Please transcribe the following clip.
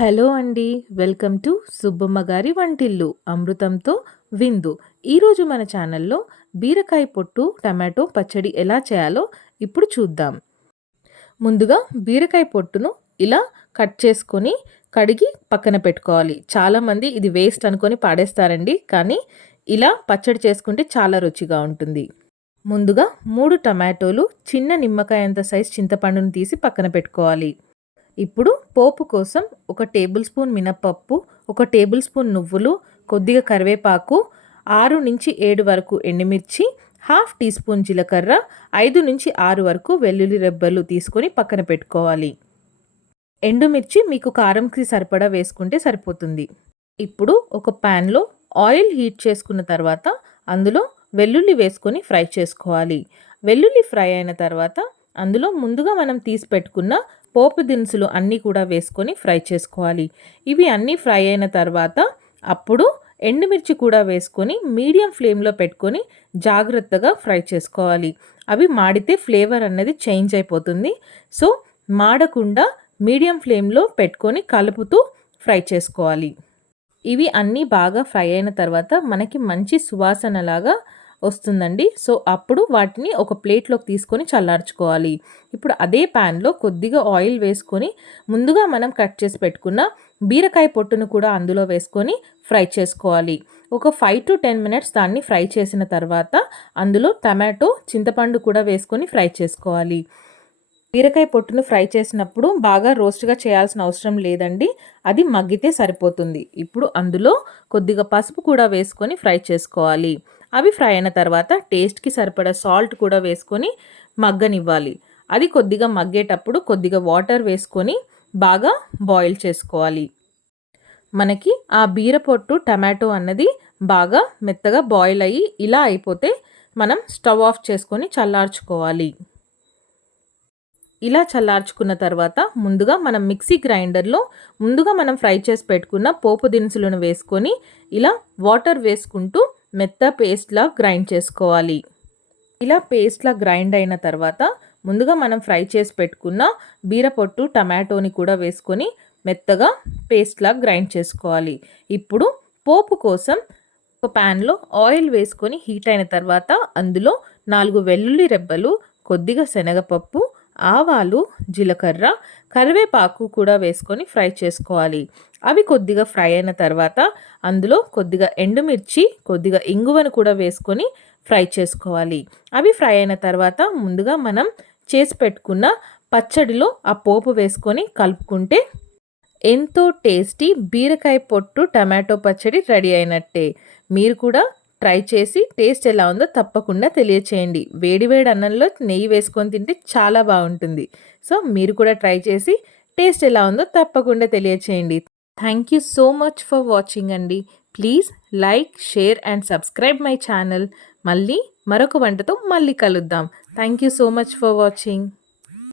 Hello అండి. Welcome to Subbamma గారి వంటిల్లు అమృతంతో విందు. ఈరోజు మన ఛానల్లో బీరకాయ పొట్టు టమాటో పచ్చడి ఎలా చేయాలో ఇప్పుడు చూద్దాం. ముందుగా బీరకాయ పొట్టును ఇలా కట్ చేసుకొని కడిగి పక్కన పెట్టుకోవాలి. చాలామంది ఇది వేస్ట్ అనుకొని పాడేస్తారండి, కానీ ఇలా పచ్చడి చేసుకుంటే చాలా రుచిగా ఉంటుంది. ముందుగా 3 టమాటోలు, చిన్న నిమ్మకాయ అంత సైజ్ చింతపండును తీసి పక్కన పెట్టుకోవాలి. ఇప్పుడు పోపు కోసం 1 టేబుల్ స్పూన్ మినపప్పు, 1 టేబుల్ స్పూన్ నువ్వులు, కొద్దిగా కరివేపాకు, 6-7 వరకు ఎండుమిర్చి, హాఫ్ టీ స్పూన్ జీలకర్ర, 5-6 వరకు వెల్లుల్లి రెబ్బలు తీసుకొని పక్కన పెట్టుకోవాలి. ఎండుమిర్చి మీకు కారంకి సరిపడా వేసుకుంటే సరిపోతుంది. ఇప్పుడు ఒక ప్యాన్లో ఆయిల్ హీట్ చేసుకున్న తర్వాత అందులో వెల్లుల్లి వేసుకొని ఫ్రై చేసుకోవాలి. వెల్లుల్లి ఫ్రై అయిన తర్వాత అందులో ముందుగా మనం తీసి పెట్టుకున్న పోపు దినుసులు అన్నీ కూడా వేసుకొని ఫ్రై చేసుకోవాలి. ఇవి అన్నీ ఫ్రై అయిన తర్వాత అప్పుడు ఎండుమిర్చి కూడా వేసుకొని మీడియం ఫ్లేమ్లో పెట్టుకొని జాగ్రత్తగా ఫ్రై చేసుకోవాలి. అవి మాడితే ఫ్లేవర్ అన్నది చేంజ్ అయిపోతుంది. సో మాడకుండా మీడియం ఫ్లేమ్లో పెట్టుకొని కలుపుతూ ఫ్రై చేసుకోవాలి. ఇవి అన్నీ బాగా ఫ్రై అయిన తర్వాత మనకి మంచి సువాసనలాగా వస్తుందండి. సో అప్పుడు వాటిని ఒక ప్లేట్లోకి తీసుకొని చల్లార్చుకోవాలి. ఇప్పుడు అదే ప్యాన్లో కొద్దిగా ఆయిల్ వేసుకొని ముందుగా మనం కట్ చేసి పెట్టుకున్న బీరకాయ పొట్టును కూడా అందులో వేసుకొని ఫ్రై చేసుకోవాలి. ఒక 5-10 మినిట్స్ దాన్ని ఫ్రై చేసిన తర్వాత అందులో టమాటో, చింతపండు కూడా వేసుకొని ఫ్రై చేసుకోవాలి. బీరకాయ పొట్టును ఫ్రై చేసినప్పుడు బాగా రోస్ట్గా చేయాల్సిన అవసరం లేదండి, అది మగ్గితే సరిపోతుంది. ఇప్పుడు అందులో కొద్దిగా పసుపు కూడా వేసుకొని ఫ్రై చేసుకోవాలి. అవి ఫ్రై అయిన తర్వాత టేస్ట్కి సరిపడా సాల్ట్ కూడా వేసుకొని మగ్గనివ్వాలి. అది కొద్దిగా మగ్గేటప్పుడు కొద్దిగా వాటర్ వేసుకొని బాగా బాయిల్ చేసుకోవాలి. మనకి ఆ బీరపొట్టు టమాటో అన్నది బాగా మెత్తగా బాయిల్ అయ్యి ఇలా అయిపోతే మనం స్టవ్ ఆఫ్ చేసుకొని చల్లార్చుకోవాలి. ఇలా చల్లార్చుకున్న తర్వాత ముందుగా మనం మిక్సీ గ్రైండర్లో ముందుగా మనం ఫ్రై చేసి పెట్టుకున్న పోపు దినుసులను వేసుకొని ఇలా వాటర్ వేసుకుంటూ మెత్త పేస్ట్లా గ్రైండ్ చేసుకోవాలి. ఇలా పేస్ట్లా గ్రైండ్ అయిన తర్వాత ముందుగా మనం ఫ్రై చేసి పెట్టుకున్న బీరపొట్టు టమాటోని కూడా వేసుకొని మెత్తగా పేస్ట్లా గ్రైండ్ చేసుకోవాలి. ఇప్పుడు పోపు కోసం ఒక ప్యాన్లో ఆయిల్ వేసుకొని హీట్ అయిన తర్వాత అందులో 4 వెల్లుల్లి రెబ్బలు, కొద్దిగా శనగపప్పు, ఆవాలు, జీలకర్ర, కరివేపాకు కూడా వేసుకొని ఫ్రై చేసుకోవాలి. అవి కొద్దిగా ఫ్రై అయిన తర్వాత అందులో కొద్దిగా ఎండుమిర్చి, కొద్దిగా ఇంగువను కూడా వేసుకొని ఫ్రై చేసుకోవాలి. అవి ఫ్రై అయిన తర్వాత ముందుగా మనం చేసి పెట్టుకున్న పచ్చడిలో ఆ పోపు వేసుకొని కలుపుకుంటే ఎంతో టేస్టీ బీరకాయ పొట్టు టమాటో పచ్చడి రెడీ అయినట్టే. మీరు కూడా ట్రై చేసి టేస్ట్ ఎలా ఉందో తప్పకుండా తెలియచేయండి. వేడివేడి అన్నంలో నెయ్యి వేసుకొని తింటే చాలా బాగుంటుంది. సో మీరు కూడా ట్రై చేసి టేస్ట్ ఎలా ఉందో తప్పకుండా తెలియచేయండి. Thank you so much for watching అండి. Please like, share and subscribe my channel. మళ్ళీ మరొక వంటతో మళ్ళీ కలుద్దాం. Thank you so much for watching.